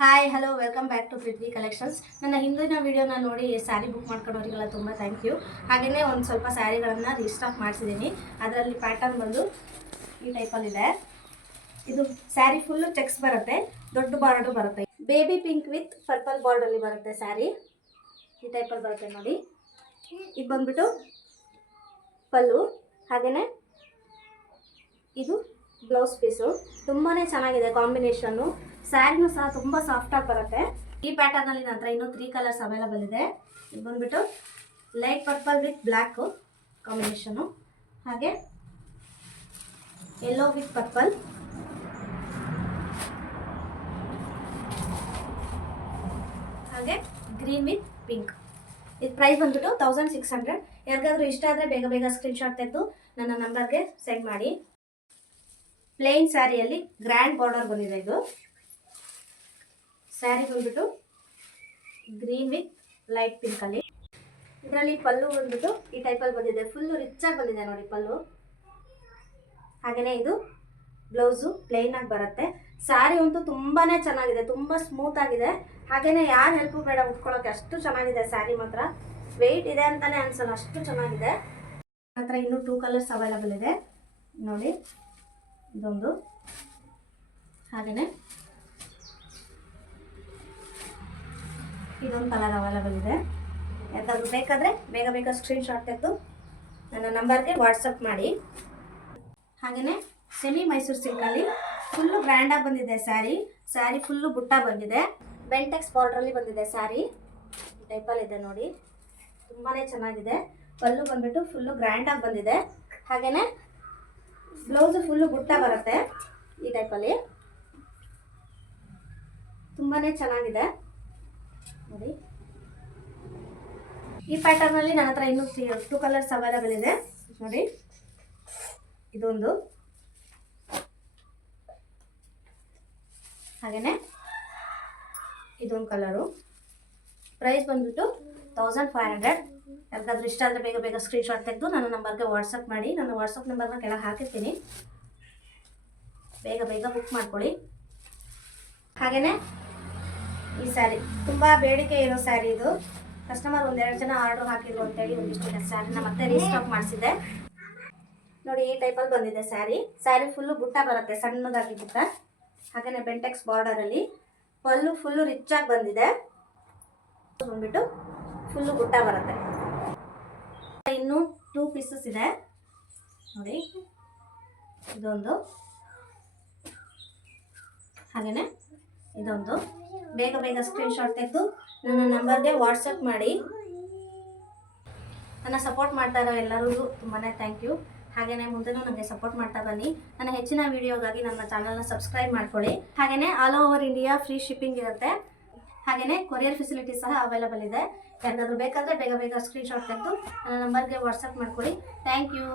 Hi hello welcome back to Prithvi collections. ನನ್ನ ಹಿಂದಿನ ವಿಡಿಯೋನ ನೋಡಿ ಸ್ಯಾರಿ ಬುಕ್ ಮಾಡ್ಕೊಂಡವರಿಗೆಲ್ಲ ತುಂಬ ಥ್ಯಾಂಕ್ ಯು. ಹಾಗೆಯೇ ಒಂದು ಸ್ವಲ್ಪ ಸ್ಯಾರಿಗಳನ್ನು ರೀಸ್ಟಾಕ್ ಮಾಡಿಸಿದ್ದೀನಿ. ಅದರಲ್ಲಿ ಪ್ಯಾಟರ್ನ್ ಬಂದು ಈ ಟೈಪಲ್ಲಿದೆ. ಇದು ಸ್ಯಾರಿ ಫುಲ್ಲು ಚೆಕ್ಸ್ ಬರುತ್ತೆ, ದೊಡ್ಡ ಬಾರ್ಡರ್ ಬರುತ್ತೆ. ಬೇಬಿ ಪಿಂಕ್ ವಿತ್ ಪರ್ಪಲ್ ಬಾರ್ಡರಲ್ಲಿ ಬರುತ್ತೆ ಸ್ಯಾರಿ. ಈ ಟೈಪಲ್ಲಿ ಬರುತ್ತೆ ನೋಡಿ. ಇದು ಬಂದ್ಬಿಟ್ಟು ಪಲ್ಲು, ಹಾಗೆಯೇ ಇದು ಬ್ಲೌಸ್ ಪೀಸು. ತುಂಬಾ ಚೆನ್ನಾಗಿದೆ ಕಾಂಬಿನೇಷನ್ನು. ಸ್ಯಾರಿನೂ ಸಹ ತುಂಬ ಸಾಫ್ಟಾಗಿ ಬರುತ್ತೆ. ಈ ಪ್ಯಾಟರ್ನಲ್ಲಿ ನನ್ನ ಹತ್ರ ಇನ್ನೂ 3 ಕಲರ್ಸ್ ಅವೈಲಬಲ್ ಇದೆ. ಇದು ಬಂದ್ಬಿಟ್ಟು light purple with black combination, ಹಾಗೆ ಯೆಲ್ಲೋ ವಿತ್ ಪರ್ಪಲ್, ಹಾಗೆ ಗ್ರೀನ್ ವಿತ್ ಪಿಂಕ್. ಇದು ಪ್ರೈಸ್ ಬಂದ್ಬಿಟ್ಟು 1600. ಯಾರಿಗಾದ್ರೂ ಇಷ್ಟ ಆದರೆ ಬೇಗ ಬೇಗ ಸ್ಕ್ರೀನ್ಶಾಟ್ ತೆಗೆದು ನನ್ನ ನಂಬರ್ಗೆ ಸೆಂಡ್ ಮಾಡಿ. ಪ್ಲೇನ್ ಸ್ಯಾರಿಯಲ್ಲಿ ಗ್ರ್ಯಾಂಡ್ ಬಾರ್ಡರ್ ಬಂದಿದೆ. ಇದು ಸ್ಯಾರಿ ಬಂದ್ಬಿಟ್ಟು ಗ್ರೀನ್ ವಿತ್ ಲೈಟ್ ಪಿಂಕಲ್ಲಿ. ಇದರಲ್ಲಿ ಪಲ್ಲು ಬಂದ್ಬಿಟ್ಟು ಈ ಟೈಪಲ್ಲಿ ಬಂದಿದೆ, ಫುಲ್ಲು ರಿಚ್ಚಾಗಿ ಬಂದಿದೆ ನೋಡಿ ಪಲ್ಲು. ಹಾಗೆಯೇ ಇದು ಬ್ಲೌಸು ಪ್ಲೇನಾಗಿ ಬರುತ್ತೆ. ಸ್ಯಾರಿ ಅಂತೂ ತುಂಬಾ ಚೆನ್ನಾಗಿದೆ, ತುಂಬ ಸ್ಮೂತ್ ಆಗಿದೆ. ಹಾಗೆಯೇ ಯಾರು ಹೆಲ್ಪು ಬೇಡ ಉಟ್ಕೊಳ್ಳೋಕೆ, ಅಷ್ಟು ಚೆನ್ನಾಗಿದೆ ಸ್ಯಾರಿ. ಮಾತ್ರ ವೆಯ್ಟ್ ಇದೆ ಅಂತಲೇ ಅನ್ಸಲ್ಲ, ಅಷ್ಟು ಚೆನ್ನಾಗಿದೆ. ನನ್ನ ಹತ್ರ ಇನ್ನೂ 2 ಕಲರ್ಸ್ ಅವೈಲಬಲ್ ಇದೆ ನೋಡಿ. ಇದೊಂದು, ಹಾಗೆಯೇ ಇದೊಂದು ಕಲರ್ ಅವೈಲಬಲ್ ಇದೆ. ಯಾವ್ದಾದ್ರು ಬೇಕಾದರೆ ಬೇಗ ಬೇಗ ಸ್ಕ್ರೀನ್ಶಾಟ್ ತೆಗೆದು ನನ್ನ ನಂಬರ್ಗೆ ವಾಟ್ಸಪ್ ಮಾಡಿ. ಹಾಗೆಯೇ ಸೆಮಿ ಮೈಸೂರು ಸಿಲ್ಕಲ್ಲಿ ಫುಲ್ಲು ಗ್ರ್ಯಾಂಡಾಗಿ ಬಂದಿದೆ ಸ್ಯಾರಿ. ಸ್ಯಾರಿ ಫುಲ್ಲು ಬುಟ್ಟ ಬಂದಿದೆ, ಬೆಂಟೆಕ್ಸ್ ಬಾರ್ಡ್ರಲ್ಲಿ ಬಂದಿದೆ ಸ್ಯಾರಿ. ಈ ಟೈಪಲ್ಲಿದೆ ನೋಡಿ, ತುಂಬಾ ಚೆನ್ನಾಗಿದೆ. ಪಲ್ಲು ಬಂದ್ಬಿಟ್ಟು ಫುಲ್ಲು ಗ್ರ್ಯಾಂಡಾಗಿ ಬಂದಿದೆ. ಹಾಗೆಯೇ ಬ್ಲೌಸು ಫುಲ್ಲು ಬುಟ್ಟ ಬರುತ್ತೆ ಈ ಟೈಪಲ್ಲಿ. ತುಂಬಾ ಚೆನ್ನಾಗಿದೆ ನೋಡಿ. ಈ ಪ್ಯಾಟರ್ನಲ್ಲಿ ನನ್ನ ಹತ್ರ ಇನ್ನೂ 2 ಕಲರ್ಸ್ ಅವೈಲಬಲ್ ಇದೆ ನೋಡಿ. ಇದೊಂದು, ಹಾಗೆಯೇ ಇದೊಂದು ಕಲರು. ಪ್ರೈಸ್ ಬಂದ್ಬಿಟ್ಟು 1500. ಯಾರಿಗಾದ್ರೂ ಇಷ್ಟ ಆದರೆ ಬೇಗ ಬೇಗ ಸ್ಕ್ರೀನ್ಶಾಟ್ ತೆಗೆದು ನನ್ನ ನಂಬರ್ಗೆ ವಾಟ್ಸಪ್ ಮಾಡಿ. ನನ್ನ ವಾಟ್ಸಪ್ ನಂಬರ್ನ ಕೆಳಗೆ ಹಾಕಿರ್ತೀನಿ, ಬೇಗ ಬೇಗ ಬುಕ್ ಮಾಡ್ಕೊಳ್ಳಿ. ಹಾಗೆಯೇ ಈ ಸ್ಯಾರಿ ತುಂಬ ಬೇಡಿಕೆ ಇರೋ ಸ್ಯಾರಿ. ಇದು ಕಸ್ಟಮರ್ 1-2 ಜನ ಆರ್ಡ್ರ್ ಹಾಕಿದ್ರು ಅಂತೇಳಿ ಒಂದಿಷ್ಟು ಸ್ಯಾರಿನ ಮತ್ತೆ ರೀಸ್ಟಾಕ್ ಮಾಡಿಸಿದೆ ನೋಡಿ. ಈ ಟೈಪಲ್ಲಿ ಬಂದಿದೆ ಸ್ಯಾರಿ. ಸ್ಯಾರಿ ಫುಲ್ಲು ಬುಟ್ಟ ಬರುತ್ತೆ, ಸಣ್ಣದಾಗಿ ಬುಟ್ಟ. ಹಾಗೆಯೇ ಬೆಂಟೆಕ್ಸ್ ಬಾರ್ಡರಲ್ಲಿ ಪಲ್ಲು ಫುಲ್ಲು ರಿಚ್ಚಾಗಿ ಬಂದಿದೆ. ಬಂದ್ಬಿಟ್ಟು ಫುಲ್ಲು ಬುಟ್ಟ ಬರುತ್ತೆ. ಇನ್ನೂ 2 ಪೀಸಸ್ ಇದೆ ನೋಡಿ. ಇದೊಂದು, ಹಾಗೆಯೇ ಇದೊಂದು. ಬೇಗ ಬೇಗ ಸ್ಕ್ರೀನ್ಶಾಟ್ ತೆಗೆದು ನನ್ನ ನಂಬರ್ಗೆ ವಾಟ್ಸಪ್ ಮಾಡಿ. ನನ್ನ ಸಪೋರ್ಟ್ ಮಾಡ್ತಾ ಇರೋ ಎಲ್ಲರಿಗೂ ತುಂಬಾ ಥ್ಯಾಂಕ್ ಯು. ಹಾಗೆಯೇ ಮುಂದೆನೂ ನನಗೆ ಸಪೋರ್ಟ್ ಮಾಡ್ತಾ ಬನ್ನಿ. ನನ್ನ ಹೆಚ್ಚಿನ ವೀಡಿಯೋಗಾಗಿ ನನ್ನ ಚಾನಲ್ನ ಸಬ್ಸ್ಕ್ರೈಬ್ ಮಾಡ್ಕೊಳ್ಳಿ. ಹಾಗೆಯೇ all over India free shipping ಇರುತ್ತೆ. ಹಾಗೆಯೇ ಕೊರಿಯರ್ ಫೆಸಿಲಿಟಿ ಸಹ ಅವೈಲಬಲ್ ಇದೆ. ಯಾರಿಗಾದ್ರೂ ಬೇಕಾದರೆ ಬೇಗ ಬೇಗ ಸ್ಕ್ರೀನ್ಶಾಟ್ ತೆಗೆದು ನನ್ನ ನಂಬರ್ಗೆ ವಾಟ್ಸಪ್ ಮಾಡ್ಕೊಳ್ಳಿ. Thank you.